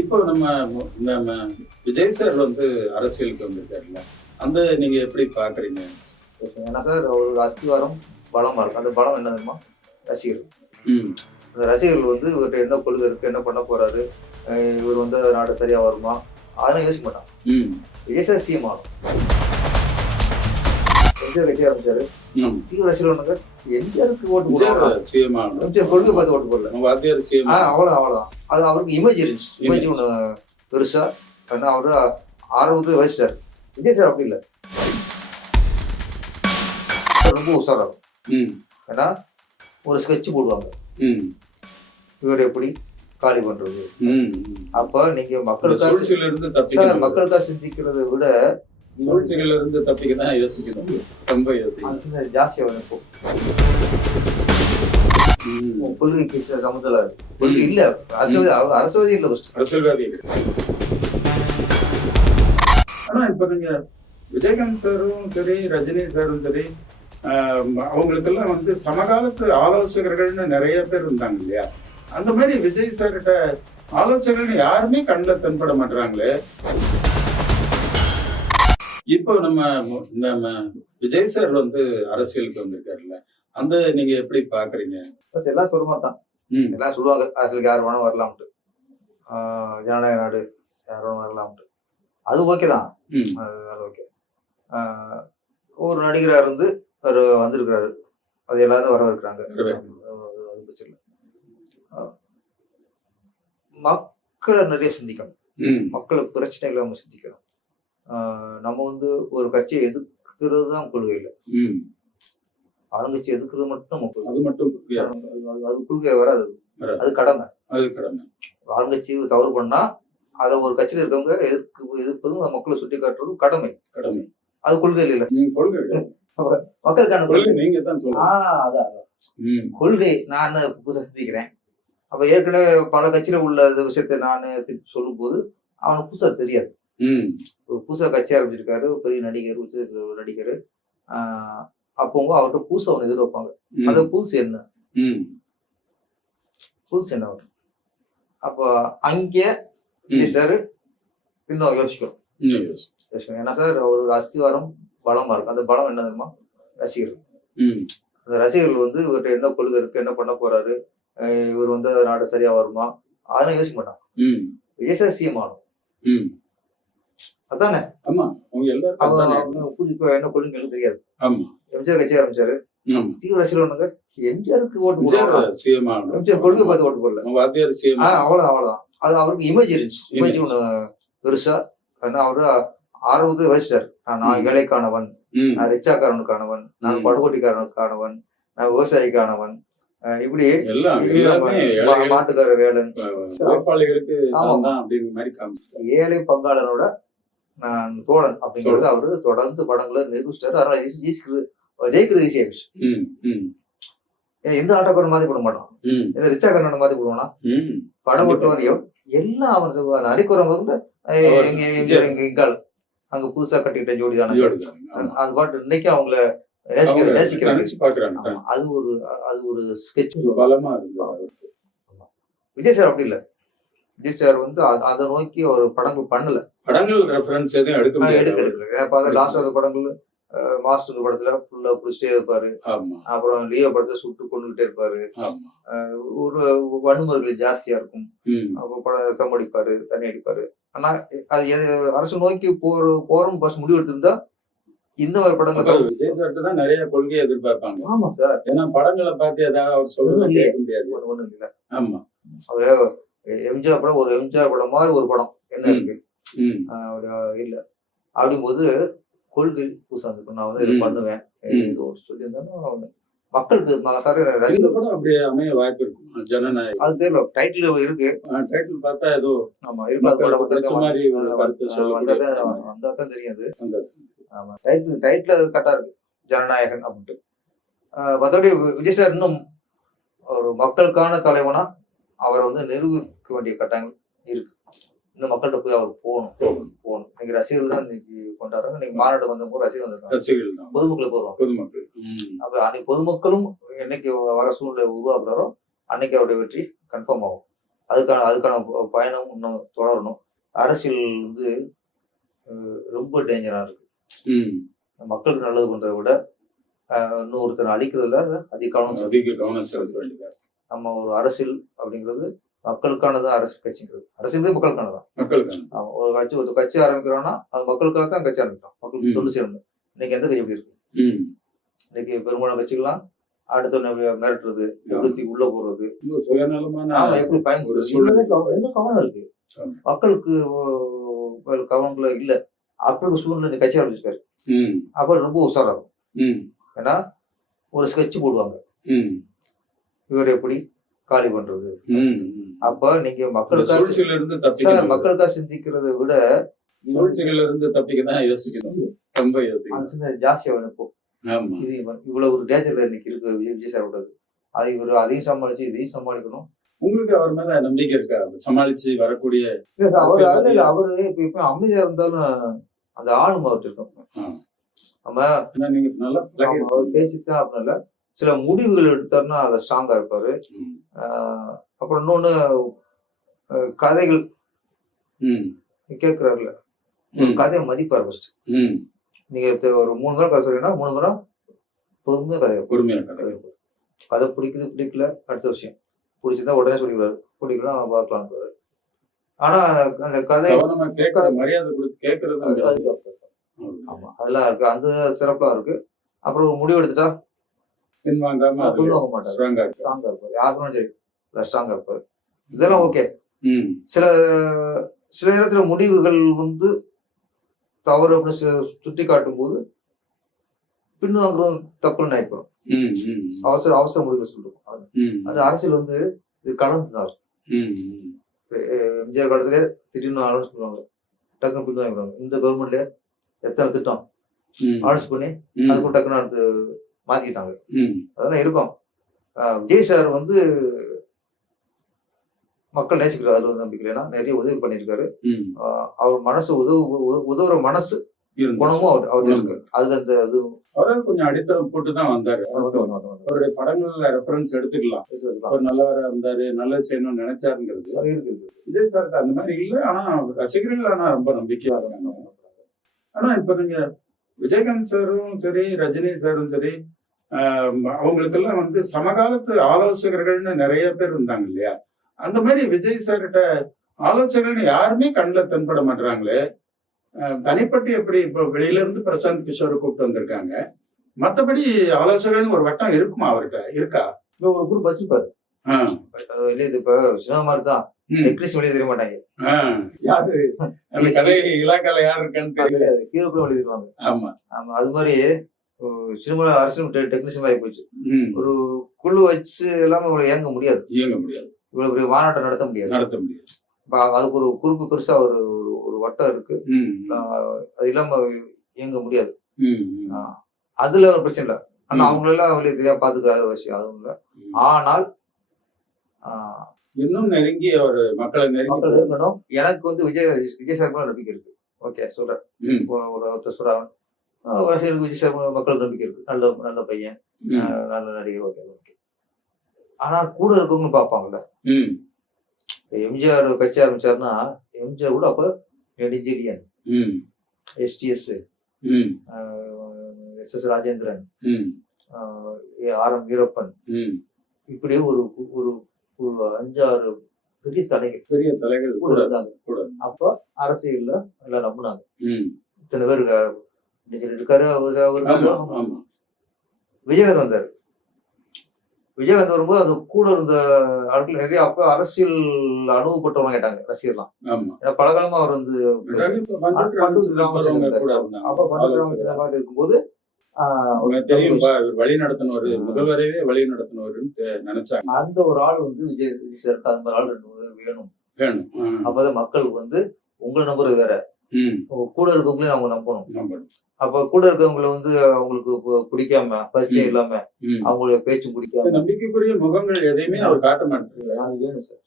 இப்போ நம்ம விஜய் சார் வந்து அரசியலுக்கு வந்திருக்காருல்ல, அந்த நீங்க எப்படி பார்க்குறீங்க? ஏன்னா சார் ஒரு அஸ்திவாரம் பலமா இருக்கும். அந்த பலம் என்ன தெரியுமா? ரசிகர்கள். ம், அந்த ரசிகர்கள் வந்து இவர்ட்ட என்ன கொள்கை இருக்கு, என்ன பண்ண போறாரு, இவர் வந்து நாடு சரியா வருமா, அதெல்லாம் யோசிக்க மாட்டான். ம், விஜய் சார் சிஎம் ஆகும். எம்ஜிஆர் கட்சி ஆரம்பிச்சாரு. ம். தீவிர ரசிகர்கள் எம்ஜிஆருக்கு ஓட்டு விஜய் போடுவாங்க. சிஎம் ஆகணும். எம்ஜிஆர் கொள்கை பார்த்து ஓட்டு போடல. நம்ம வாத்தியார் சிஎம் அவ்வளவுதான் அவ்வளவுதான். அது அவருக்கு இமேஜ் இருந்துச்சு. இமேஜ் ஒண்ணு பெருசா. ஏன்னா அவரு ஆரம்பத்தை வச்சிட்டாரு. விஜய் சார் அப்படி இல்லை. ரொம்ப உஷாரா இருக்கும். ம், ஏன்னா ஒரு ஸ்கெட்ச் போடுவாங்க. ம், இவர் எப்படி காலி பண்றது. ம், ம். அப்ப நீங்க இந்த மக்களுக்காக சூழ்ச்சியில இருந்து சார் தப்பிக்கணும். மக்களுக்காக சிந்திக்கிறதை விட சூழ்ச்சியில இருந்து தப்பிக்க தான் யோசிக்கணும். ரொம்ப யோசிக்கணும். ஜாஸ்தியா இருக்கும். ம். கொள்கைக்கு சமதலா இருக்கு. கொள்கை இல்ல அரசியல்வாதி, அவர் அரசியல்வாதி இல்ல ஃபர்ஸ்ட். அரசியல்வாதி கிடையாது. ஆனா இப்ப நீங்க விஜயகாந்த் சாரும் சரி, ரஜினி சாரும் சரி, அவங்களுக்கெல்லாம் வந்து சமகாலத்து ஆலோசகர்கள்னு நிறைய பேர் இருந்தாங்க இல்லையா? அந்த மாதிரி விஜய் சார்கிட்ட ஆலோசகர்கள் யாருமே கண்ணில் தென்பட மாட்டாங்களே. இப்போ நம்ம விஜய் சார் வந்து அரசியலுக்கு வந்திருக்காருல்ல, அந்த நீங்க எப்படி பாக்குறீங்க? எல்லாம் சொல்ல மாட்டான். ம், எல்லாம் சொல்லுவாங்க அரசியலுக்கு யார் வேணும் வரலாம்ட்டு. ஜனநாயக நாடு யார் வேணும் வரலாம்ட்டு. அது ஓகே தான். ம், அது ஓகே. ஒரு நடிகரா இருந்து அவர் வந்திருக்கிறாரு. அது எல்லாரும் வரவேற்கிறாங்க. அது பிரச்சனை இல்லை. மக்களை நிறைய சிந்திக்கணும். ம், மக்கள் பிரச்சனைகளை நம்ம சிந்திக்கணும். நம்ம வந்து ஒரு கட்சியை எதிர்க்கிறது தான் கொள்கை இல்லை. ம். ஆளுங்கட்சி எதிர்க்கிறது மட்டும் நம்ம கொள்கை. அது மட்டும் புரியாது. அது கொள்கை வராது. வராது. அது கடமை. அது கடமை. ஆளுங்கட்சி தவறு பண்ணா அதை ஒரு கட்சியில இருக்கவங்க எதிர்ப்பதும் மக்களை சுட்டி காட்டுறதும் கடமை. கடமை. அது கொள்கை இல்ல. கொள்கை கிடையாது. மக்களுக்கான கொள்கை நீங்க தான் சொல்லுங்க. அதான் ம், கொள்கை. நான் புதுசா சிந்திக்கிறேன். அப்ப ஏற்கனவே பல கட்சியில உள்ள விஷயத்த நான் சொல்லும் போது அவனுக்கு புதுசா தெரியாது. ம், ஒரு புதுசா கட்சி ஆரம்பிச்சிருக்காரு, பெரிய நடிகர், நடிகர். அப்போ அவர்கிட்ட புதுசா ஒண்ணு எதிர்பார்ப்பாங்க. ம், அது புதுசு என்ன ம், புதுசு என்ன வரும். அப்போ அங்கே சார் இன்னும் யோசிக்கணும். ம், yes. யோசிக்கணும். ஏன்னா சார் ஒரு அஸ்திவாரம் பலமா இருக்கும். அந்த பலம் என்ன தெரியுமா? ரசிகர்கள். ம், அந்த ரசிகர்கள் வந்து இவர்கிட்ட என்ன கொள்கை இருக்கு, என்ன பண்ண போறாரு, இவர் வந்து நாடு சரியா வருமா, அதெல்லாம் யோசிக்க மாட்டான். ம், விஜய் சார் சிஎம் ஆகணும். ம். அதானே ஆமா, அவங்க எல்லாரும் அதானே. என்ன கொள்கைன்னு எனக்கு தெரியாது. ஆமா, எம்ஜிஆர் கட்சி ஆரம்பிச்சாரு. ஆமா. தீவிர ரசிகர்கள் எம்ஜிஆருக்கு ஓட்டு விஜய் போடுவாங்க. சிஎம் ஆகணும். எம்ஜிஆர் கொள்கை பார்த்து ஓட்டு போடல. நம்ம வாத்தியார் சிஎம். அவ்வளவுதான் அவ்வளவுதான். அது அவருக்கு இமேஜ் இருந்துச்சு. இமேஜ் ஒண்ணு பெருசா. ஏன்னா அவரு ஆரம்பத்தை வச்சிட்டாரு. நான் ஏழைக்கானவன், ம், நான் ரிச்சாக்காரனுக்கானவன், நான் படுகோட்டிக்காரனுக்கானவன், நான் விவசாயிக்கானவன், இப்படி எல்லாம் எல்லாமே ஏழைகள், மாட்டுக்கார வேலன், உழைப்பாளிகளுக்கு ஆமா. தான் அப்படிங்கிற மாதிரி காமிச்சிட்டாங்க. ஏழை பங்காளனோட நான் தோழன் அப்படிங்கறது அவரு தொடர்ந்து படங்களை நிரூபிச்சிட்டாரு. அதனால ஜெயிக்கிறது ஈஸி ஆயிடுச்சு. ம், ம், எந்த ஆட்டோக்காரன் மாதிரி போட மாட்டான். ம், எந்த ரிச்சாக்காரன் மாதிரி போடுவானா? ம். படம் ஓட்டுவாங்க எல்லாம் அவன் அடிக்குறவங்க வந்து எங்க எம்ஜிஆர் இங்கால் அங்க புதுசா கட்டிக்கிட்ட ஜோடி தானே. அது பாட்டு இன்னைக்கு அவங்கள நேசிக்கிறாங்க. நினைச்சு பாக்குறாங்க. அது ஒரு ஸ்கெட்ச் பலமா இருக்கு. விஜய் சார் அப்படி இல்ல. விஜய் சார் வந்து அதை நோக்கி ஒரு படங்கள் பண்ணல. படங்கள் ரெஃபரன்ஸ் எதுவும் எடுக்க முடியாது. எடுக்கல. லாஸ்ட் படங்கள் மாஸ்டர் படத்துல ஃபுல்லா குடிச்சிட்டே இருப்பாரு. ஆமா, அப்புறம் லியோ படத்தை சுட்டு கொண்டுகிட்டே இருப்பாரு. ஆமா. ஒரு வன்முறைகள் ஜாஸ்தியா இருக்கும். ம், அப்போ படம் தம் அடிப்பாரு, தண்ணி அடிப்பாரு. ஆனா அது அரசு நோக்கி போறோம் பஸ் முடிவு எடுத்திருந்தா இந்த மாதிரி படங்கள் விஜய் சார்ட்டு தான் நிறைய கொள்கையை எதிர்பார்ப்பாங்க. ஆமா சார். ஏன்னா படங்களை பார்த்து ஏதாவது அவர் சொல்றது கேட்க முடியாது. ஒண்ணு இல்ல. ஆமா. அவரு எம்ஜிஆர் படம், ஒரு எம்ஜிஆர் படம் மாதிரி ஒரு படம் என்ன இருக்கு ம், இல்ல. அப்படிங்கும்போது கொள்கை புதுசா இருக்கு. நான் வந்து இதை பண்ணுவேன் இது ஒரு சொல்லியிருந்தாலும் மக்களுக்கு இந்த படம் அப்படி அமைய வாய்ப்பு இருக்கும். ஜனநாயகம் அது தெரியல. டைட்டில் இருக்கு. டைட்டில் பார்த்தா ஏதோ ஆமா இருக்கலாம். மாதிரி ஒரு கருத்து வந்தாதான் தெரியாது. ஆமா டைட்டில் கரெக்டா இருக்கு, ஜனநாயகன் அப்படின்ட்டு. மற்றபடி விஜய் சார் இன்னும் ஒரு மக்களுக்கான தலைவனா அவரை வந்து நிரூபிக்க வேண்டிய கட்டாயங்கள் இருக்கு. இன்னும் மக்கள்கிட்ட போய் அவர் போகணும். இன்னைக்கு ரசிகர்கள் தான் இன்னைக்கு கொண்டாடுறாங்க. இன்னைக்கு மாநாட்டுக்கு வந்தவங்க ரசிகர் வந்திருக்காங்க. ரசிகர்கள் தான் பொதுமக்களுக்கு வருவாங்க. பொதுமக்கள். அப்ப அன்னைக்கு பொதுமக்களும் என்னைக்கு வர சூழ்நிலை உருவாக்குறாரோ அன்னைக்கு அவருடைய வெற்றி கன்ஃபார்ம் ஆகும். அதுக்கான பயணம் இன்னும் தொடரணும். அரசியல் வந்து ரொம்ப டேஞ்சரா இருக்கு. மக்களுக்கு நல்லது பண்றதை விட இன்னொருத்தரை அழிக்கிறதுல அதிக கவனம் செலுத்த வேண்டியதா இருக்கு. நம்ம ஒரு அரசியல் அப்படிங்கிறது மக்களுக்கானதான் அரசியல் கட்சிங்கிறது. அரசியல் மக்களுக்கானதான். மக்களுக்கான ஒரு கட்சி ஆரம்பிக்கிறோம்னா அது மக்களுக்காக தான் கட்சி ஆரம்பிக்கிறோம். மக்களுக்கு தொண்டு செய்யணும். இன்னைக்கு எந்த கட்சி எப்படி இருக்கு? இன்னைக்கு பெரும்பாலான கட்சிகள்லாம் அடுத்த மிரட்டுறது, எப்படி உள்ள போறது, எப்படி பயன்படுறது, என்ன கவனம் இருக்கு? மக்களுக்கு கவனங்கள இல்ல. அப்படி சூழ்நிலை கட்சி ஆரம்பிச்சிருக்காரு. அப்ப ரொம்ப உஷாராகும். ஏன்னா ஒரு ஸ்கெட்ச் போடுவாங்க, இவர் எப்படி காலி பண்றது. அப்ப நீங்க மக்களுக்காக சிந்திக்கிறத விட ஜாஸ்தியா அனுப்பும். இது இவ்வளவு ஒரு டேஞ்சர்ல இன்னைக்கு இருக்கு விஜய் சார் விடுறது. அது இவர் அதையும் சமாளிச்சு இதையும் சமாளிக்கணும். உங்களுக்கு அவர் மேல நம்பிக்கை இருக்கா? சமாளிச்சு வரக்கூடிய அவரு இப்ப அமைதியா இருந்தாலும் அந்த ஆளும் அவர்கிட்ட இருக்கும். நம்ம நீங்க நல்லா அவர் பேசித்தான் அப்படின்னால சில முடிவுகள் எடுத்தாருன்னா அதை ஸ்ட்ராங்கா இருப்பாரு. அப்புறம் இன்னொன்னு கதைகள் கேட்கிறாருல, கதையை மதிப்பாரு. ஃபர்ஸ்ட் நீங்க ஒரு 3 முறை கதை சொல்றீங்கன்னா 3 முறை பொறுமையா கதை பிடிக்குது பிடிக்கல அடுத்த விஷயம், பிடிச்சிருந்தா உடனே சொல்லிடுவாரு, பிடிக்கலாம் பார்க்கலான்னு. ஆனா அந்த கதை மரியாதை கொடுத்து கேட்கறது ஆமா அதெல்லாம் இருக்கு, அந்த சிறப்பா இருக்கு. அப்புறம் ஒரு முடிவு எடுத்துட்டா பின்வாங்க மாட்டாரு, ஸ்ட்ராங்கா இருப்பாரு. யாருக்கும் சரி ஸ்ட்ராங்கா இருப்பாரு. இதெல்லாம் ஓகே. சில நேரத்துல முடிவுகள் வந்து தவறு அப்படின்னு சுட்டி காட்டும் போது பின்வாங்குறது தப்புன்னு நினைப்போம். அவசர முடிவுகள் சொல்றோம். அது அரசியல் வந்து இது கலந்துதான். எம்ஜிஆர் காலத்துல திடீர்னு அனௌன்ஸ் பண்ணுவாங்க, டக்குனு பின்வாங்கிடுவாங்க. இந்த கவர்மெண்ட்ல எத்தனை திட்டம் அனௌன்ஸ் பண்ணி அதுக்கு டக்குனு அடுத்து மாத்திக்கிட்டாங்க. அதெல்லாம் இருக்கும். விஜய் சார் வந்து மக்கள் நேசிக்கிறார், அது ஒரு நம்பிக்கை. ஏன்னா நிறைய உதவி பண்ணியிருக்காரு. அவர் மனசு உதவுற மனசு குணமும் அவர் இருக்கு. அதுல அந்த இது கொஞ்சம் அடித்தளம் போட்டுதான் வந்தாரு. அவருடைய படங்கள்ல ரெஃபரன்ஸ் எடுத்துக்கலாம். அவர் நல்லவரா இருந்தாரு, நல்லது செய்யணும்னு நினைச்சாருங்கிறது இருக்கு. விஜய் சார் அந்த மாதிரி இல்ல. ஆனா ரசிகர்கள் ஆனா ரொம்ப நம்பிக்கையா இருக்காங்க. ஆனா இப்ப நீங்க விஜயகாந்த் சாரும் சரி, ரஜினி சாரும் சரி, அவங்களுக்கெல்லாம் வந்து சமகாலத்து ஆலோசகர்கள்னு நிறைய பேர் இருந்தாங்க இல்லையா? அந்த மாதிரி விஜய் சார்கிட்ட ஆலோசகர்கள் யாருமே கண்ணில் தென்பட மாட்டாங்களே. தனிப்பட்டு எப்படி இப்ப வெளியில இருந்து பிரசாந்த் கிஷோரை கூப்பிட்டு வந்திருக்காங்க, மத்தபடி ஆலோசகர்கள் ஒரு வட்டம் இருக்குமா அவர்கிட்ட? இருக்கா? ஒரு குரூப் வச்சுப்பாரு. இப்ப சினிமா மாதிரி தான் வெளியே தெரிய மாட்டாங்க. யாரு அந்த கலை இலாக்கால யாரு இருக்கான்னு தெரியாது, ஹீரோக்களும் வெளியே தருவாங்க. ஆமா ஆமா அது மாதிரி சினிமா அரசியல் டெக்னீஷியன் ஆகி போச்சு. ஒரு குழு வச்சு எல்லாமே இவ்வளவு இயங்க முடியாது. இவ்வளவு பெரிய மாநாட்டம் நடத்த முடியாது. அதுக்கு ஒரு குறிப்பு பெருசா ஒரு வட்டம் இருக்கு. அது இல்லாம இயங்க முடியாது. அதுல ஒரு பிரச்சனை இல்லை. ஆனா அவங்களெல்லாம் வெளியே தெரியாம பாத்துக்கிறாரு விஷயம், அதுவும் இல்லை. ஆனால் இன்னும் நெருங்கி அவர் மக்களை இருக்கணும். எனக்கு வந்து விஜய் சார் மேல நம்பிக்கை இருக்கு. ஓகே சொல்றேன். ஒருத்தர் சொல்றாங்க ரசிகருக்கு விஜய் சார் மக்களுக்கு நம்பிக்கை இருக்கு. நல்ல பையன், நல்ல நடிகர். Okay okay. ஆனா கூட இருக்கவங்க பார்ப்பாங்கல்ல. எம்ஜிஆர் கட்சி ஆரம்பிச்சாருன்னா எம்ஜிஆர் கூட அப்ப Nedunchezhiyan, SDS, S Rajendran, RM. Veerappan, இப்படியே ஒரு 5-6 பெரிய தலைகள் கூட இருந்தாங்க. அப்ப அரசியல்ல எல்லாம் நம்பினாங்க. இத்தனை பேர் இருக்காரு. விஜயகாந்த் வந்தாரு. விஜயகாந்த் வரும்போது அது கூட இருந்த ஆட்கள் நிறைய அப்ப அரசியல் அனுபவப்பட்டவங்க கேட்டாங்க ரசிகர்லாம். ஏன்னா பலகாலமா அவர் வந்து மாதிரி இருக்கும்போது வழி நடத்தினவர், முதல்வரையே வழி நடத்தினவர்னு நினைச்சாங்க. அந்த ஒரு ஆள் வந்து விஜய் சாருக்கு அந்த மாதிரி ஆள் 2 பேர் வேணும். அப்பதான் மக்களுக்கு வந்து உங்களை நம்புறது வேற, கூட இருக்கவங்களையும் அவங்க நம்பணும். அப்ப கூட இருக்கவங்களை வந்து அவங்களுக்கு பிடிக்காம, பரிச்சயம் இல்லாம, அவங்களுடைய பேச்சு பிடிக்காம, நம்பிக்கைக்குரிய முகங்கள் எதையுமே அவர் காட்ட மாட்டாரு. அது வேணும் சார்.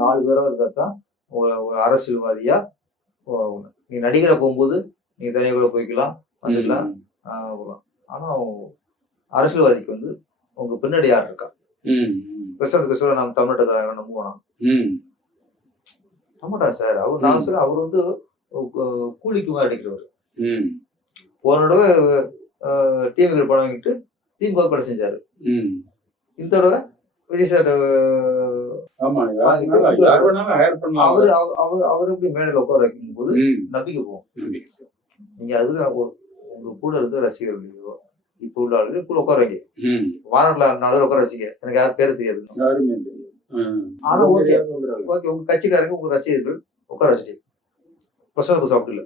4 பேரா இருந்தாதான் ஒரு அரசியல்வாதியா. நீ நடிகரை போகும்போது நீங்க தனியா கூட போய்க்கலாம், வந்துக்கலாம். ஆனா அரசியல்வாதிக்கு வந்து உங்க பின்னாடி யார் இருக்கா? ம், பிரசாந்த் கிஷோரை நம்ம தமிழ்நாட்டுக்காரங்க நம்புவோம். ம், நம்பட்டார் சார். அவர் நான் சொல்றேன், அவர் வந்து கூலிக்கு மாதிரி அடிக்கிறவர். ம், போன தடவை டிஎம்கே படம் வாங்கிட்டு திமுக படம் செஞ்சாரு. ம். இந்த தடவை விஜய் சார் ஆமா, வாங்கிட்டு யார் வேணாலும் ஹையர் பண்ணலாம். அவரு அவர் அவர் எப்படி மேடையில் உட்கார வைக்கும் போது ம், நம்பிக்கை போகும். நம்பிக்கை. நீங்க அதுதான் உங்க கூட இருக்க ரசிகர்கள் இப்போ உள்ள ஆளுங்க கூட உட்கார வைங்க. ம், மாநாட்டுல 4 பேர் உட்கார வச்சுக்க. எனக்கு யார் பேரு தெரியாது. யாருமே தெரியாது. ஆனா ஓகே தெரியாத ஒரு ஆளு. ஓகே, உங்க கட்சிக்காரங்க உங்க ரசிகர்கள் உட்கார வச்சுட்டு பிரசாந்த் சாப்பிடல.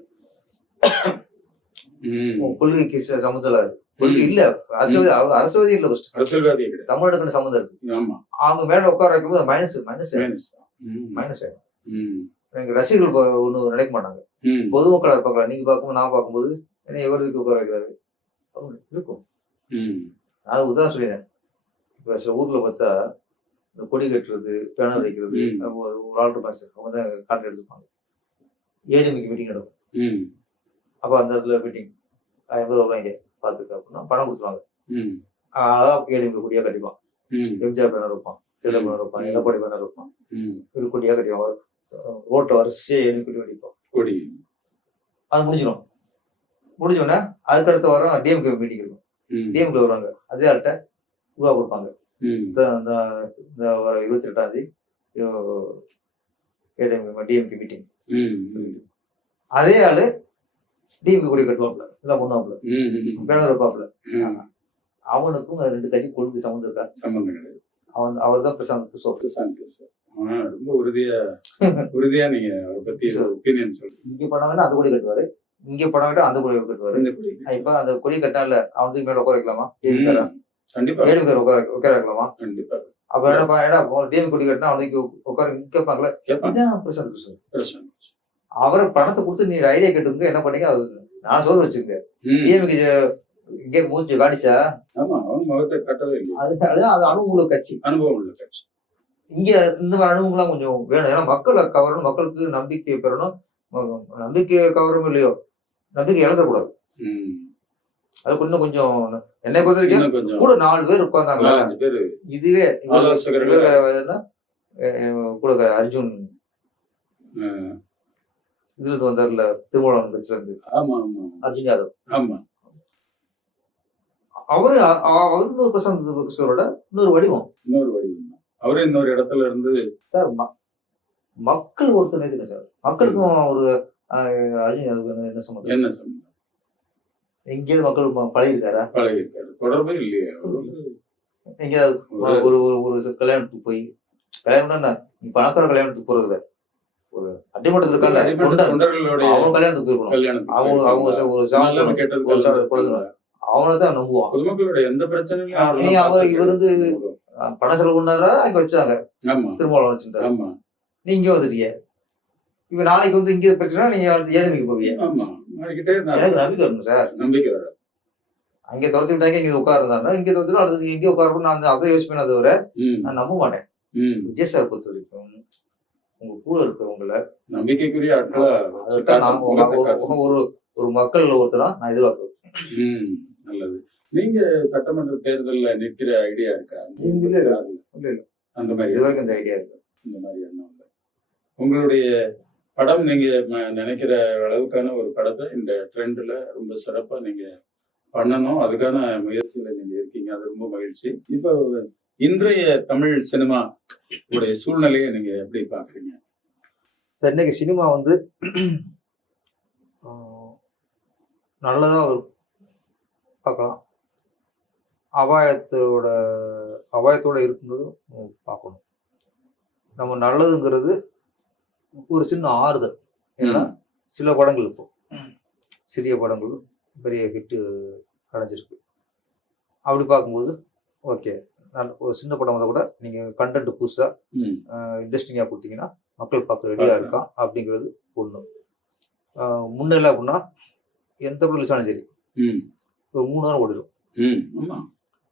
ம். உங்க கொள்கைக்கு சம்மந்தம் இருக்கு. கொள்கை இல்ல, அரசியல்வாதி. அவர் அரசியல்வாதி இல்ல. ஃபர்ஸ்ட் அரசியல்வாதியே கிடையாது. தமிழ்நாட்டுக்கு சம்மந்தம் இருக்கு. ஆமா, அவங்க மேல உட்கார வைக்கும் போது மைனஸ் மைனஸ் மைனஸ் தான். ம், மைனஸ் ஆயிடும். ம், எனக்கு ரசிகர்கள் ஒன்றும் நினைக்க மாட்டாங்க. ம், பொதுமக்களை பார்க்கலாம். நீங்க பார்க்கும்போது நான் பார்க்கும்போது என்ன இவருக்கு உட்கார வைக்கிறாரு இருக்கும். ம், அது உதாரணம் சொல்லிடுறேன். இப்போ சில ஊர்ல பார்த்தா இந்த கொடி கட்டுறது, பேனர் வைக்கிறது, ஒரு ஆல்டர் மாஸ்டர் அவங்க தான் கான்ட்ராக்ட் எடுத்துப்பாங்க. ஏடிஎம்கே மீட்டிங் நடக்கும். ம், அப்போ அந்த இடத்துல மீட்டிங் 50 வருவாங்க பார்த்துக்க அப்படின்னா பணம் கொடுத்துருவாங்க. ம், அதான் ஏடிஎம்கே கொடியா கட்டிப்பான். ம், எம்ஜிஆர் பேனர் வைப்பான், பேனர் வைப்பான், எடப்பாடி பேனர் வைப்பான். ம். இது கொடியா கட்டிப்பான். ரோட்டை வரிசையை ஏடிஎம் கொடி கட்டிப்பான். கொடி. அது முடிஞ்சிடும். முடிஞ்சோடனே அதுக்கடுத்த வாரம் டிஎம்கே மீட்டிங் இருக்கும். ம், டிஎம்கே வருவாங்க. அதே ஆள்கிட்ட ரூபா கொடுப்பாங்க. ம், இந்த வர 28ஆம் தேதி டிஎம்கே மீட்டிங். ம், ம், அதே ஆளு டிஎம்கே கொடி கட்டுவாப்புல, இதான் பொண்ணாப்புல, ம், ம். பேனர் வைப்பாப்புல. ம். அவனுக்கும் அது 2 கட்சி கொள்கை சம்மந்தம் இருக்கா? சம்பந்தம் கிடையாது. அவர் தான் பிரசாந்த் கிஷோர். பிரசாந்த் கிஷோர். ரொம்ப உறுதியா நீங்க அவரை பத்தி ஒப்பீனியன் சொல்றீங்க. இங்க பண்ணாங்கன்னா அந்த கொடி கட்டுவாரு, இங்க பண்ணாங்கன்னா அந்த கொடி கட்டுவாரு. இந்த கொடி. இப்ப அந்த கொடி கட்டால அவனுக்கு மேல உட்கார வைக்கலாமா? கண்டிப்பா, டிஎம்கே உட்கார வைக்கலாமா? கண்டிப்பா அப்ப என்னப்பா, ஏன்னா டிஎம்கே கொடி கட்டினா அவனுக்கு உட்கார கேட்பாங்களே. கேட்பாங்க. இதான் பிரசாந்த் கிஷோர். பிரசாந்த். அவரை பணத்தை கொடுத்து நீ ஐடியா கேட்டுங்க, என்ன பண்ணீங்க? அது நான் சொல்ல வச்சுங்க. ம். டிஎம்கே இங்கே மூச்சு காடிச்சா ஆமா, அவங்க முகத்தை கட்டவே இல்லை. அது அனுபவம் கட்சி, அனுபவம் உள்ள கட்சி. இங்க இந்த மாதிரி அனுபவம்லாம் கொஞ்சம் வேணும். ஏன்னா மக்களை கவரணும், மக்களுக்கு நம்பிக்கை பெறணும். நம்பிக்கை கவரும் இல்லையோ, நம்பிக்கை இழந்துடக்கூடாது. ம். அது கொஞ்சம் என்னை பொறுத்த இன்னும் வரைக்கும் கொஞ்சம் கூட 4 பேர் உட்கார்ந்தாங்களா, 4-5 பேரு இதுவே ஆலோசகர்கள். கூட அர்ஜுன் ஆ, இதுல இருந்து வந்தார்ல, திருமணம் கட்சியில இருந்து ஆமா, ஆமா, அர்ஜுன் யாதவ். ஆமா. அவரு இன்னொரு பிரசாந்த் கிஷோரோட இன்னொரு வடிவம், இன்னொரு வடிவம் தான். அவரே இன்னொரு இடத்துல இருந்து சார். மக்கள் ஒருத்தர் நேற்றுங்க சார். மக்களுக்கும் ஒரு அர்ஜுன் யாதவ் என்ன சம்பந்தம்? என்ன சம்பந்தம்? எங்கேயாவது மக்கள் பழகிருக்காரா? பழகிருக்காரு. தொடர்பே இல்லையே அவரு. எங்கேயாவது ஒரு கல்யாணத்துக்கு போய், கல்யாணம்னா நீ பணக்கார கல்யாணத்துக்கு போறது இல்ல, ஒரு அடிமட்டத்தில் இருக்காங்க தொண்டர்களுடைய அவங்க கல்யாணத்துக்கு போயிருக்கணும். கல்யாணத்துக்கு அவங்க ஒரு நல்லது கெட்டது அவனதான் நம்புவான். பொதுமக்களுடைய எந்த பிரச்சனையும் இவர் வந்து பணம் செலவு பண்ணாரா, அங்க வச்சாங்க ஆமா, திருமணம் வச்சிருந்தாரு. ஆமா, நீங்க வந்துட்டீங்க. இப்ப நாளைக்கு வந்து இங்க பிரச்சனை, நீங்க ஏழுமைக்கு போவீங்க. ஆமா. மாறிக்கிட்டே எனக்கு நம்பிக்கை வரணும் சார். நம்பிக்கை வராது. அங்கே துரத்தி விட்டாங்க, இங்க உட்கார்ந்தாருன்னா இங்க துரத்தி அடுத்து இங்கே உட்காரணும். நான் அதை யோசிப்பேன். தவிர நான் நம்ப மாட்டேன். விஜய் சார் பொறுத்த வரைக்கும் உங்க கூட இருக்கிறவங்கள நம்பிக்கைக்குரிய ஆட்களா ஒரு மக்கள் ஒருத்தரா நான் எதிர்பார்க்கிறேன். நல்லது. நீங்க சட்டமன்ற தேர்தல்ல நிற்கிற ஐடியா இருக்கா? அந்த மாதிரி இது வரைக்கும் இந்த ஐடியா இருக்கு. இந்த மாதிரி எண்ணம் இல்லை. உங்களுடைய படம் நீங்க நினைக்கிற அளவுக்கான ஒரு படத்தை இந்த ட்ரெண்ட்ல ரொம்ப சிறப்பா நீங்க பண்ணணும். அதுக்கான முயற்சியில நீங்க இருக்கீங்க. அது ரொம்ப மகிழ்ச்சி. இப்போ இன்றைய தமிழ் சினிமா உடைய சூழ்நிலையை நீங்க எப்படி பாக்குறீங்க? இன்னைக்கு சினிமா வந்து நல்லதா பார்க்கலாம், அபாயத்தோட இருக்கும்போது பார்க்கணும். நம்ம நல்லதுங்கிறது ஒரு சின்ன ஆறுதல். ஏன்னா சில படங்கள் இப்போ சிறிய படங்கள் பெரிய ஹிட்டு அடைஞ்சிருக்கு. அப்படி பார்க்கும்போது ஓகே, ஒரு சின்ன படம் வந்தால் கூட நீங்கள் கண்டென்ட் புதுசாக இன்ட்ரெஸ்டிங்காக கொடுத்தீங்கன்னா மக்கள் பார்க்க ரெடியாக இருக்கான் அப்படிங்கிறது ஒன்று. முன்னெல்லாம் அப்படின்னா எந்த படம் ரிலீஸ் ஆனாலும் சரி ஒரு 3 வாரம் ஓடிடும்.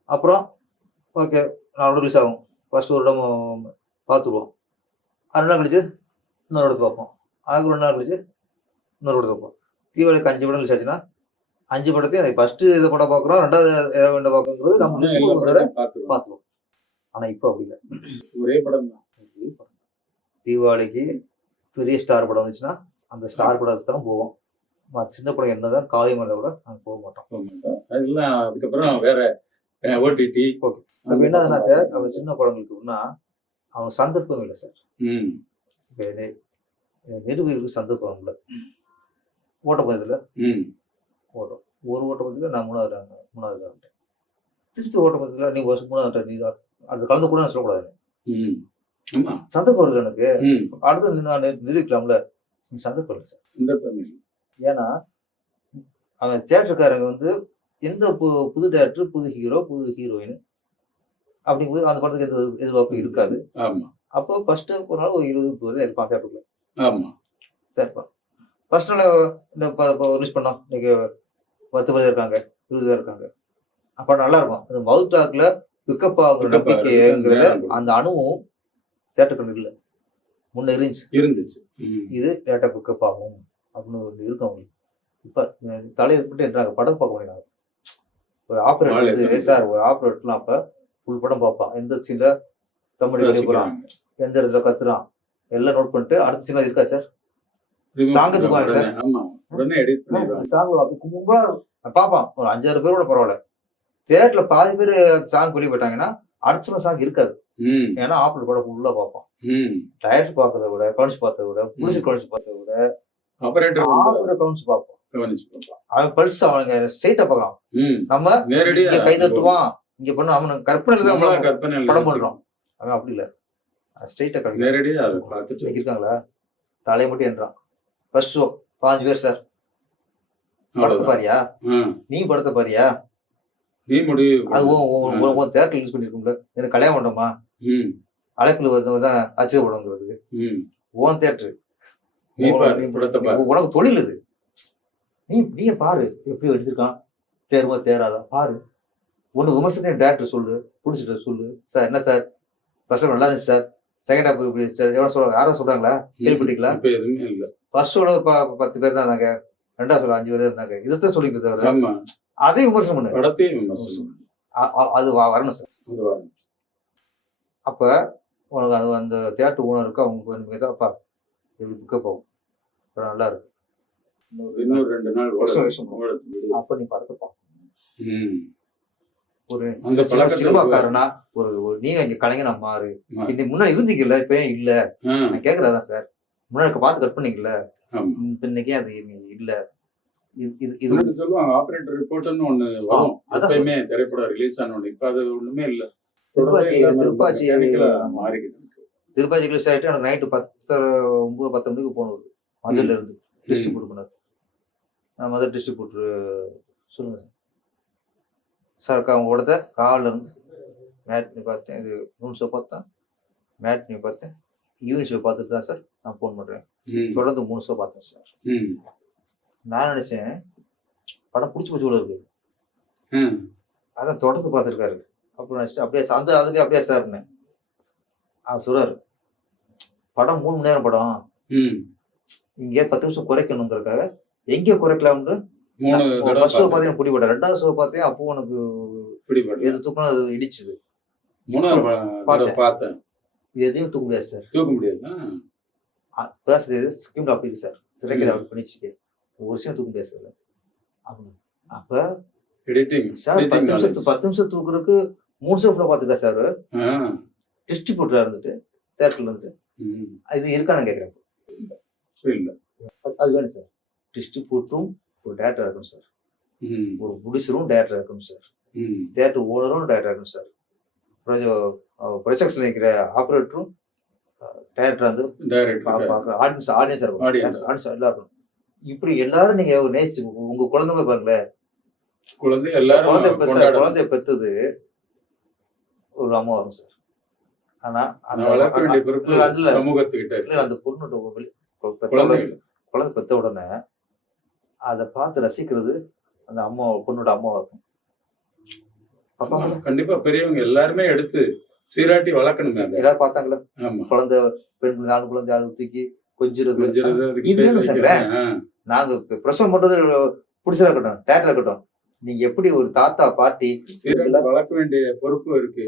அப்புறம் ஓகே 4 ரிலீஸ் ஆகும். ஃபர்ஸ்ட் ஒரு இடம் பார்த்துருவோம், 2 நாள் கழிச்சு இன்னொரு இடத்து பார்ப்போம், அதுக்கு 2 நாள் கழிச்சு இன்னொரு இடத்து பார்ப்போம். தீபாவளிக்கு 5 படம் ரிலீஸ் ஆச்சுன்னா 5 படத்தையும் அதை ஃபர்ஸ்ட் இதை படம் பார்க்குறோம், 2வது படம் பார்க்குறது நம்ம பார்த்துருவோம். ஆனா இப்போ அப்படி இல்லை. ஒரே படம் தான். தீபாவளிக்கு பெரிய ஸ்டார் படம் வந்துச்சுன்னா அந்த ஸ்டார் படத்துக்கு தான் போவோம். சின்ன படம் என்னதான் காவியம் இருந்தால் கூட நாங்க போக மாட்டோம். அதெல்லாம் அதுக்கப்புறம் வேற ஓடிடி. அப்ப என்னதுன்னா சார், அவன் சின்ன படங்களுக்குன்னா அவன் சந்தர்ப்பம் இல்லை சார். இப்போ நிரூபிகளுக்கு சந்தர்ப்பம் இல்லை. ஓட்டப்பந்தயத்துல ஓட்டம் ஒரு ஓட்டப்பந்தயத்துல நான் மூணாவது வந்துட்டேன். திருப்பி ஓட்டப்பந்தயத்துல நீ மூணாவது நீ அடுத்த கலந்து கூட நான் சொல்லக்கூடாது. சந்தர்ப்பம் வருது எனக்கு. அடுத்து நான் நிரூபிக்கலாம்ல. சந்தர்ப்பம் இல்லை சார். ஏன்னா அவன் தியேட்டருக்காரங்க வந்து எந்த புது டேரக்டர், புது ஹீரோ, புது ஹீரோயின் அப்படிங்கும்போது அந்த படத்துக்கு எந்த எதிர்பார்ப்பு இருக்காது. அப்போ ஃபர்ஸ்ட் ஒரு நாள் ஒரு 20 பேர் இருப்பான் தியேட்டருக்குள்ள. சரிப்பா, ஃபர்ஸ்ட் நாள் இந்த ரிலீஸ் பண்ணோம். இன்னைக்கு 10 பேர் இருக்காங்க, 20 பேர் இருக்காங்க. அப்ப நல்லா இருக்கும். அந்த மவுத் டாக்ல பிக்கப் ஆகுற நம்பிக்கைங்கிறத அந்த அணுவும் தியேட்டருக்கு இல்லை, முன்ன இருந்துச்சு. இது லேட்டா பிக்கப் ஆகும் அப்படின்னு இருக்கும் அவங்களுக்கு. இப்ப தலையை விட்டு என்றாங்க படம் பார்க்க முடியாது. ஒரு ஆப்ரேட்டர் சார், ஒரு ஆப்ரேட்டர்லாம் அப்ப ஃபுல் படம் பார்ப்பான். எந்த சீன்ல தமிழ் வெளியே போறான், எந்த இடத்துல கத்துறான் எல்லாம் நோட் பண்ணிட்டு அடுத்த சீன்ல இருக்கா சார் சாங்கத்துக்கு வாங்க சார். பாப்பான் ஒரு 5-6 பேரோட பரவாயில்ல. தியேட்டர்ல பாதி பேர் சாங் வெளியே போயிட்டாங்கன்னா அடுத்த சாங் இருக்காது. ஏன்னா ஆப்ரேட் படம் ஃபுல்லா பார்ப்பான். டயர் பார்க்கறத விட, கவுன்ஸ் பார்த்ததை விட, புதுசு கவுன்ஸ் பார்த்ததை விட ஆப்ரேட்டர் கவுன்ஸ் பார்ப்போம். அவன் பல்ஸ் அவங்க ஸ்ட்ரெயிட்டா பார்க்கலாம். நம்ம நேரடியா கை தட்டுவான், இங்க பண்ண அவன் கற்பனையில தான் படம் பண்றோம். அவன் அப்படி இல்ல, ஸ்ட்ரெயிட்டா நேரடியா பார்த்துட்டு இருக்காங்களா தலையை மட்டும் என்றான். ஃபர்ஸ்ட் ஷோ 5 பேர் சார். படத்தை பாரியா, நீ படத்தை பாரியா, நீ முடிவு அது தேட்டர் யூஸ் பண்ணிருக்கோம்ல. எனக்கு கல்யாணம் பண்ணோமா, அழைப்புல வந்தவதான் அச்சுப்படுங்கிறதுக்கு ஓன் தேட்டரு, உனக்கு தொழில் இது. நீ பாரு எப்படி எடுத்திருக்கான், தேர்வா தேராதா பாரு. ஒண்ணு விமர்சனத்தை டேரக்டர் சொல்லு, பிடிச்சிட்டு சொல்லு. சார் என்ன சார் ஃபர்ஸ்ட் நல்லா இருந்துச்சு சார், செகண்ட் ஹாப் இப்படி எவ்வளவு சொல்ல யாரும் சொல்றாங்களா, கேள்விப்பட்டீங்களா? ஃபர்ஸ்ட் ஷோல 10 பேர் தான் இருந்தாங்க, 2வது ஷோல 5 பேர் இருந்தாங்க. இதைத்தான் சொல்லிட்டு தவிர அதே விமர்சனம் பண்ணு, அது வரணும் சார். அப்ப உனக்கு அது அந்த தியேட்டர் ஓனருக்கு அவங்க அப்பா புக்கப் ஆகும், நல்லா இருக்கு, இன்னொரு 2 நாள் அப்ப நீ படத்தை பார்க்கணும். ஒரு சினிமாக்காரனா ஒரு நீங்க இங்க கலைஞனா மாறு. இன்னைக்கு முன்னாடி இருந்தீங்கல்ல, இப்ப ஏன் இல்ல நான் கேக்குறதான் சார். முன்னாடி பார்த்து கட் பண்ணீங்கல்ல, இன்னைக்கே அது இல்ல. இது சொல்லுவாங்க ஆபரேட்டர் ரிப்போர்ட்னு ஒண்ணு வரும் எப்பயுமே திரைப்படம் ரிலீஸ் ஆன ஒண்ணு. இப்ப அது ஒண்ணுமே இல்ல. திருப்பாச்சி மாறிக்கிட்டு இருக்கு. திருப்பாச்சி ரிலீஸ் ஆயிட்டு எனக்கு நைட்டு 10-9-10 மணிக்கு போனது மதுரையில இருந்து டிஸ்ட்ரிபியூட் பண்ணாரு. மதுரை டிஸ்ட்ரிபியூட்டர் சொல்லுங்க சார். அவங்க கொடுத்த காலில் இருந்து மேட்னி பார்த்தேன், இது 3 ஷோ பார்த்தேன், மேட்னி பார்த்தேன், ஈவினிங் ஷோ பார்த்துட்டு தான் சார் நான் ஃபோன் பண்றேன். தொடர்ந்து 3 ஷோ பார்த்தேன் சார். நான் நினைச்சேன் படம் பிடிச்சி போச்சு இருக்கு, அதான் தொடர்ந்து பார்த்துருக்காரு. அப்புறம் நினைச்சிட்டு அப்படியே அந்த அதுலேயே அப்படியே சார்னு அவர் சொல்றாரு, படம் 3 மணி நேரம் படம், இங்கே 10 நிமிஷம் குறைக்கணுங்கிறதுக்காக எங்கே குறைக்கலாம்னு ஃபர்ஸ்ட் ஷோ பார்த்தீங்கன்னா பிடிபட, 2வது ஷோ பார்த்தேன் அப்போ உனக்கு எது தூக்கணும் அது இடிச்சுது. பார்த்தேன் எதையும் தூக்க முடியாது சார், தூக்க முடியாது ஸ்கிரீன்ல அப்படி இருக்கு சார், திரைக்கதை அப்படி பண்ணிச்சுட்டு ஒரு விஷயம் தூக்க முடியாது சார். அப்ப எடிட்டிங் சார் 10 நிமிஷம் தூக்குறதுக்கு 3 ஷோ ஃபுல்லா பார்த்துட்டா சார். டிஸ்ட்ரிபியூட்டரா இருந்துட்டு தேட்டர்ல இருந்துட்டு இது இருக்கானு கேட்குறேன். அது வேணும் சார். டிஸ்ட்ரிபியூட்டரும் ஒரு டேரக்டர் இருக்கணும் சார், ஒரு ப்ரொடியூசரும் டேரக்டர் இருக்கணும் சார், தியேட்டர் ஓனரும் டேரக்டர் இருக்கணும் சார், ப்ரொஜெக்ட்ஸ்ல இருக்கிற ஆப்ரேட்டரும் டேரக்டர் வந்து ஆடியன்ஸ் எல்லாம் இருக்கணும். இப்படி எல்லாரும் நீங்க நேசிச்சு உங்க குழந்தைங்க பாருங்களேன், குழந்தை பெத்தது ஒரு அம்மா வரும் சார். ஆனா அந்த பொண்ணு குழந்தை பெத்த உடனே அதை பார்த்து ரசிக்கிறது அந்த அம்மா பொண்ணோட அம்மாவா இருக்கும். கண்டிப்பா பெரியவங்க எல்லாருமே எடுத்து சீராட்டி வளர்க்கணுமே. எல்லாரும் பார்த்தாங்களா குழந்தை பெண் ஆண் குழந்தை அதை தூக்கி கொஞ்சிருது. நாங்க பிரசவம் பண்றது பிடிச்சதா இருக்கட்டும், தேட்டர் இருக்கட்டும், நீங்க எப்படி ஒரு தாத்தா பாட்டி சீரக வளர்க்க வேண்டிய பொறுப்பு இருக்கு.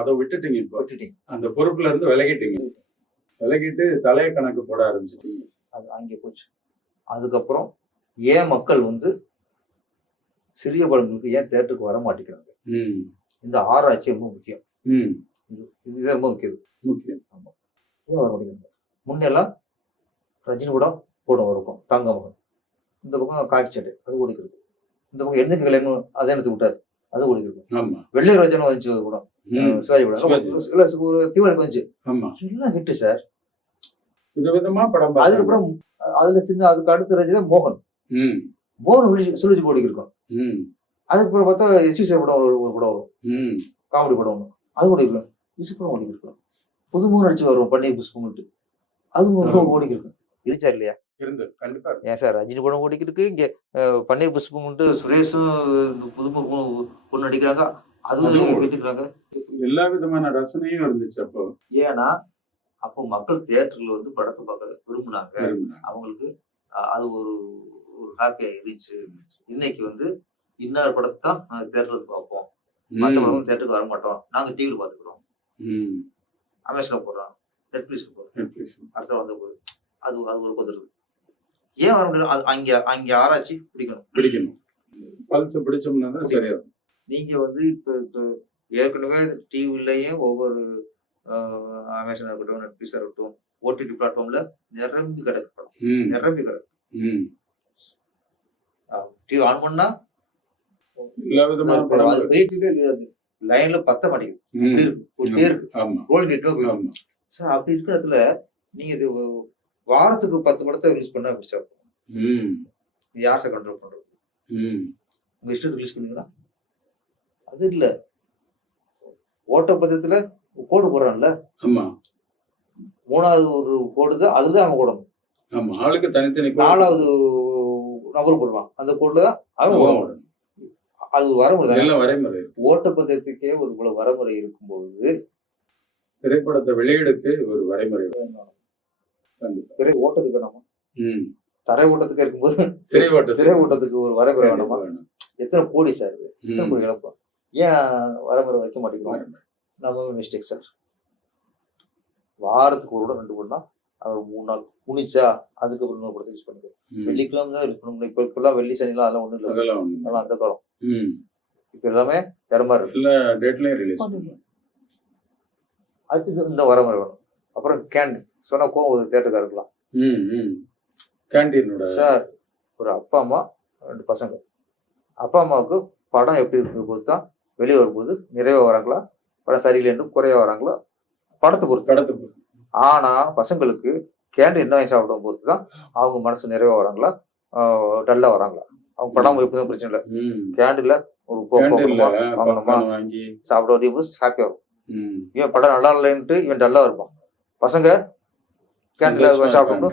அதை விட்டுட்டீங்க. இப்போ விட்டுட்டீங்க, அந்த பொறுப்புல இருந்து விலகிட்டீங்க. விலகிட்டு தலைய கணக்கு போட ஆரம்பிச்சிட்டீங்க. அது அங்கே போச்சு. அதுக்கப்புறம் ஏன் மக்கள் வந்து சிறிய படங்களுக்கு ஏன் தேட்டருக்கு வர மாட்டேங்கிறாங்க? இந்த ஆராய்ச்சி ரொம்ப முக்கியம். இது ரொம்ப முக்கியம். ஆமா, ஏன் வர மாட்டேங்கிறாங்க? முன்னெல்லாம் ரஜினி படம் போடும் இருக்கும், தங்க மகன். இந்த பக்கம் காக்கி சட்டை, அது ஓடிக்கிறது. இந்த பக்கம் எண்ணுக்கு கல்யாணம் அதை எடுத்து விட்டாரு, அது ஓடிக்கிறது. வெள்ளை ரோஜன் வந்துச்சு ஒரு படம், சிவாஜி படம், இல்ல ஒரு தீவிரம் வந்துச்சு, எல்லாம் ஹிட்டு சார். விதவிதமா படம். அதுக்கப்புறம் அதுல சின்ன அதுக்கு அடுத்த ரஜினி மோகன் சுழிச்சு போடிக்கிருக்கோம். அதுக்கப்புறம் பார்த்தா எஸ்யூசி படம் ஒரு படம் வரும், காமெடி படம் ஒன்று, அது ஓடிக்கிறோம். யூசி படம் ஓடிக்கிறோம். புதுமுகம் நடிச்சு வரும் பன்னீர் புஷ்பம்ட்டு, அது ஓடிக்கிறோம். இருச்சா இல்லையா? ஏன் சார் ரஜினி படம் ஓடிக்கிருக்கு, இங்க பன்னீர் புஷ்பம்ட்டு சுரேஷும் புதுமுகம் பொண்ணு நடிக்கிறாங்க, அதுவும் வெட்டிக்கிறாங்க. எல்லா விதமான ரசனையும் இருந்துச்சு அப்போ. ஏன்னா அப்போ மக்கள் தியேட்டர்ல வந்து படத்தை பார்க்க விரும்பினாங்க. அவங்களுக்கு அது ஒரு ஹாப்பியா இருந்துச்சு. இன்னைக்கு வந்து இன்னொரு படத்தை தான் நாங்க தியேட்டர்ல பார்ப்போம், மற்ற படம் தியேட்டருக்கு வர மாட்டோம், நாங்க டிவில பாத்துக்கிறோம், அமேசான்ல போடுறோம், நெட்ஃபிளிக்ஸ்ல போடுறோம், அடுத்த வந்த போது அது ஒரு கொதிருது. ஏன் வர முடியும்? அது அங்க ஆராய்ச்சி பிடிக்கணும். பல்ஸ் பிடிச்சோம்னா தான் சரியா. நீங்க வந்து இப்ப ஏற்கனவே டிவிலயும் ஒவ்வொரு அமேசான் இருக்கட்டும், நெட்ஃபிளிக்ஸ் இருக்கட்டும், ஓடிடி பிளாட்ஃபார்ம்ல நிரம்பி கிடக்கு. டிவி ஆன் பண்ணா லைன்ல பத்த மாட்டேங்குது, அப்படி இருக்கிற இடத்துல நீங்க இது வாரத்துக்கு 10 படத்தை ரிலீஸ் பண்ணா பிடிச்சா இது யாரை கண்ட்ரோல் பண்றது? உங்க இஷ்டத்துக்கு ரிலீஸ் பண்ணீங்களா? அது இல்ல, ஓட்ட பத்திரத்துல கோடு போடுறான்ல, மூணாவது ஒரு கோடு தான், அதுதான் அவன் போடணும். ஆளுக்கு தனித்தனி. 4வது நபர் போடுவான், அந்த கோடுல தான் அவன் போடணும். அது வரைமுறை. ஓட்ட பத்திரத்துக்கே ஒரு இவ்வளவு வரைமுறை இருக்கும்போது திரைப்படத்தை வெளியிடக்கு ஒரு வரைமுறை. திரை ஓட்டத்துக்கு வேணாமா? தரை ஓட்டத்துக்கு இருக்கும்போது திரை ஓட்டத்துக்கு ஒரு வரைமுறை வேணாமா? எத்தனை கோடி சார், எத்தனை கோடி இழப்போம். ஏன் வரைமுறை வைக்க மாட்டேங்கிறோம்? நம்ம மிஸ்டேக் சார். வாரத்துக்கு ஒரு படம் 2 படம் தான், அவர் 3 நாள் முடிச்சா அதுக்கப்புறம் இன்னொரு படத்தை யூஸ் பண்ணிக்கிறோம். வெள்ளிக்கிழமை தான் யூஸ் பண்ணணும். இப்பெல்லாம் வெள்ளி சனிலாம் அதெல்லாம் ஒண்ணும் இல்லை, அதெல்லாம் அந்த காலம். இப்ப எல்லாமே திறமா இருக்கு. அதுக்கு இந்த வரைமுறை வேணும். அப்புறம் கேண்டீன் சொன்னா கோவம் தியேட்டருக்கா இருக்கலாம். சார் ஒரு அப்பா அம்மா 2 பசங்க, அப்பா அம்மாவுக்கு படம் எப்படி இருக்கிற போது தான் வெளியே வரும்போது நிறைவா வராங்களா, படம் சரியில்லைன்னு குறைய வராங்களா, படத்தை பொறுத்து. ஆனா பசங்களுக்கு கேண்டீன் என்ன வாங்கி சாப்பிடும் பொறுத்து தான் அவங்க மனசு நிறைவா வராங்களா, டல்லா வராங்களா. அவங்க படம் எப்படிதான் பிரச்சனை இல்லை, கேண்டீன்ல ஒரு வாங்கணுமா சாப்பிட வேண்டிய போது ஹாப்பியா வரும். இவன் படம் நல்லா இல்லைன்ட்டு இவன் டல்லா இருப்பான். பசங்க கேண்டீன்ல சாப்பிடும்.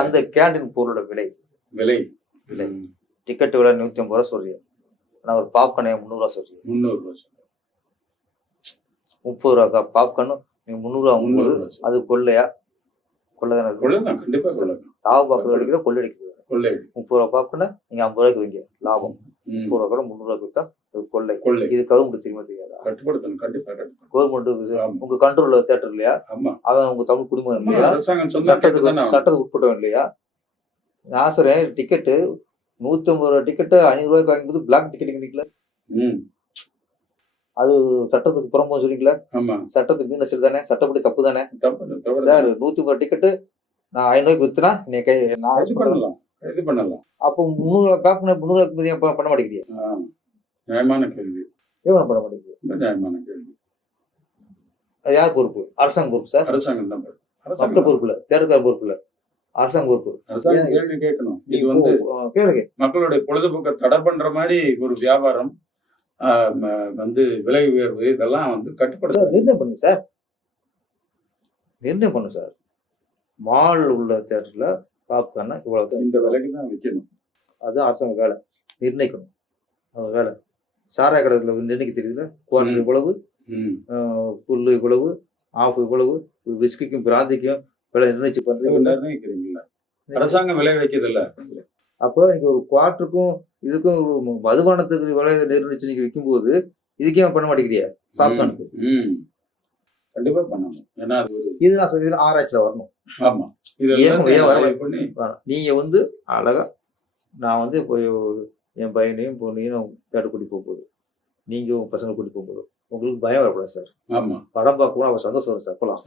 அந்த கேண்டீன் பொருளோட விலை டிக்கெட் விலை 150 ரூபா சொல்றீங்க, நான் ஒரு பாப்கார்ன் 300 ரூபா சொல்றீங்க. 30 ரூபா பாப்கார்ன் நீங்க 300 ரூபா ஆகும்போது அது கொள்ளையா? கொள்ளைதானே. லாபம் அடிக்கிற கொள்ளடிக்கிறது. 30 ரூபா பாப்கார்ன் நீங்க 50 ரூபாய்க்கு வைங்க லாபம், 30 ரூபா கூட 300 ரூபாய்க்கு வித்தா அது கொள்ளை. இது கவர்மெண்ட் தெரியுமா தெரியாதா? கவர்மெண்ட் உங்க கண்ட்ரோல்ல தியேட்டர் இல்லையா? அவன் உங்க தமிழ் குடிமகன் இல்லையா? சட்டத்துக்கு உட்பட்டவன் இல்லையா? நான் சொல்றேன், டிக்கெட்டு 150 ரூபா டிக்கெட்டு 500 ரூபாய்க்கு வாங்கும்போது பிளாக் டிக்கெட் நிக்கல, அது சட்டத்துக்கு புறம்போ சொல்லிக்கல, சட்டத்துக்கு மீன் தானே, சட்டப்படி தப்பு தானே சார். 150 டிக்கெட்டு நான் 500 ரூபாய்க்கு வித்துனா இது பண்ணலாம். அப்போ 300 ரூபாய் பேக் 300 ரூபாய்க்கு பண்ண மாட்டேங்கிறியா? நியாயமான கேள்வி. எவ்வளவு பண்ண மாட்டேங்குது? நியாயமான கேள்வி. அது யார் பொறுப்பு? அரசாங்க பொறுப்பு சார். அரசாங்கம் தான் மக்கள் பொறுப்பு இல்ல, தேர்தல் பொறுப்பு இல்ல, அரசாங்க பொறுப்பு. கேள்வி கேட்கணும். இது வந்து மக்களுடைய பொழுதுபோக்கை தடை பண்ற மாதிரி ஒரு வியாபாரம் வந்து விலை உயர்வு இதெல்லாம் வந்து கட்டுப்படுத்த நிர்ணயம் பண்ணு சார். நிர்ணயம் பண்ணு சார். மால் உள்ள தியேட்டர்ல பாப்கார்ன் இவ்வளவு இந்த விலைக்கு தான் விற்கணும். அது அரசாங்க வேலை, நிர்ணயிக்கணும். அது வேலை. சாராய கடையில் நிர்ணயிக்க தெரியுதுல, குவார்டர் இவ்வளவு, ஃபுல்லு இவ்வளவு, ஆஃப் இவ்வளவு, விஸ்கிக்கும் பிராந்திக்கும் விலை நிர்ணயிச்சு பண்றீங்க. நிர்ணயிக்கிறீங்களா? அரசாங்கம் விலை வைக்கிறது இல்ல. அப்போ நீங்க ஒரு குவார்டருக்கும் இதுக்கும் ஒரு மதுபானத்துக்கு விலை நிர்ணயிச்சு நீங்க விற்கும்போது இதுக்கே பண்ண மாட்டேங்கிறியா பாப்கார்னுக்கு? கண்டிப்பா பண்ணணும். ஏன்னா அது ஒரு இது நான் சொல்லி ஆராய்ச்சியில வரணும். ஆமா ஏன் வர பண்ணி நீங்க வந்து அழகா நான் வந்து இப்போ என் பையனையும் பொண்ணையும் தேட கூட்டி போகுது, நீங்க உங்க பசங்களை கூட்டி போகும்போது உங்களுக்கு பயம் வரக்கூடாது சார். ஆமா படம் பார்க்கணும் அவர் சந்தோஷம் வரும் சார். அப்பெல்லாம்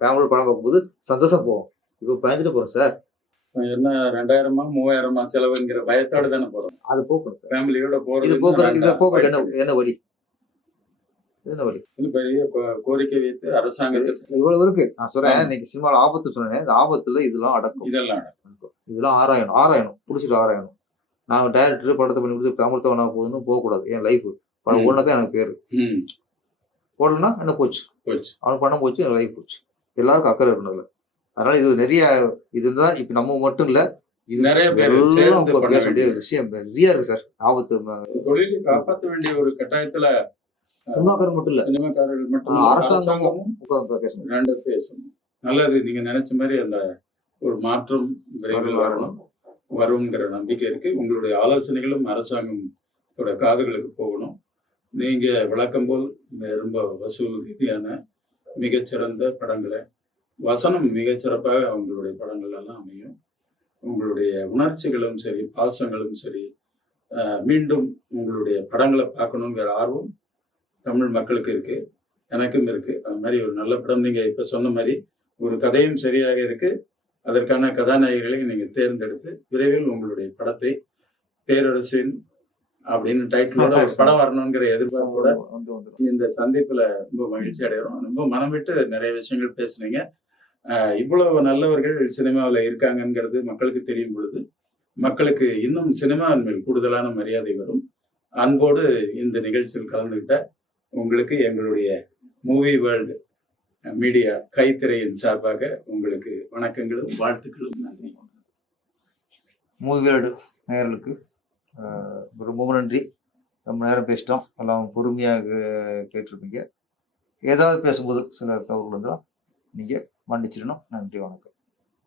ஃபேமிலி படம் பார்க்கும்போது சந்தோஷம் போகும். இப்போ பயந்துட்டு போறோம் சார். என்ன 2000 3000 செலவுங்கிற பயத்தோட தானே போறோம். அது போக்கணும் சார். ஃபேமிலியோட போறது. இது போக்குறது இதை போக்குறது என்ன வழி? என்ன வழி? பெரிய கோரிக்கை வைத்து அரசாங்கத்துக்கு இவ்வளவு இருக்கு. நான் சொல்றேன் இன்னைக்கு சினிமாவில் ஆபத்து சொன்னேன். இந்த ஆபத்துல இதெல்லாம் அடக்கும். இதெல்லாம் ஆராயணும் புடிச்சிட்டு ஆராயணும். நான் டைரக்டர் படத்தை பண்ணி கொடுத்து தமிழ்த்த வேணா போகுதுன்னு போகக்கூடாது. என் லைஃப் படம் ஓடனதான் எனக்கு பேரு. போடலன்னா என்ன போச்சு, அவன் பணம் போச்சு, என் லைஃப் போச்சு. எல்லாருக்கும் அக்கறை இருக்கணும். அதனால இது நிறைய இதுதான் இப்ப நம்ம மட்டும் இல்ல, இது நிறைய பேர் பேச வேண்டிய விஷயம் நிறைய இருக்கு சார். ஆபத்து தொழிலை காப்பாற்ற வேண்டிய ஒரு கட்டாயத்துல சினிமாக்காரர் மட்டும் இல்ல, சினிமாக்காரர்கள் மட்டும் அரசாங்கமும் பேசணும். நல்லது, நீங்க நினைச்ச மாதிரி அந்த ஒரு மாற்றம் விரைவில் வரும்ங்கிற நம்பிக்கை இருக்கு. உங்களுடைய ஆலோசனைகளும் அரசாங்கத்தோட காதுகளுக்கு போகணும். நீங்க வழக்கம் போல் ரொம்ப வசூல் ரீதியான மிகச்சிறந்த படங்களை, வசனம் மிகச்சிறப்பாக உங்களுடைய படங்கள் எல்லாம் அமையும். உங்களுடைய உணர்ச்சிகளும் சரி, பாசங்களும் சரி, மீண்டும் உங்களுடைய படங்களை பார்க்கணுங்கிற ஆர்வம் தமிழ் மக்களுக்கு இருக்கு, எனக்கும் இருக்கு. அது மாதிரி ஒரு நல்ல படம் நீங்க இப்ப சொன்ன மாதிரி ஒரு கதையும் சரியாக இருக்கு. அதற்கான கதாநாயகிகளை நீங்க தேர்ந்தெடுத்து விரைவில் உங்களுடைய படத்தை பேரரசின் அப்படின்னு டைட்டிலோட ஒரு படம் வரணுங்கிற எதிர்பார்ப்போட இந்த சந்திப்புல ரொம்ப மகிழ்ச்சி அடைகிறோம். ரொம்ப மனம் விட்டு நிறைய விஷயங்கள் பேசுனீங்க. இவ்வளவு நல்லவர்கள் சினிமாவில் இருக்காங்கங்கிறது மக்களுக்கு தெரியும் பொழுது மக்களுக்கு இன்னும் சினிமாவின் மேல் கூடுதலான மரியாதை வரும். அன்போடு இந்த நிகழ்ச்சியில் கலந்துகிட்ட உங்களுக்கு எங்களுடைய மூவி வேர்ல்டு மீடியா கைத்திரையின் சார்பாக உங்களுக்கு வணக்கங்களும் வாழ்த்துக்களும். நன்றி. மூவி வேர்ல்டு நேயர்களுக்கு ரொம்ப நன்றி. ரொம்ப நேரம் பேசிட்டோம், எல்லாம் பொறுமையாக கேட்டிருப்பீங்க. ஏதாவது பேசும்போது சில தகவல்கள் இருந்தால் நீங்க மன்னிச்சிடணும். நன்றி, வணக்கம்.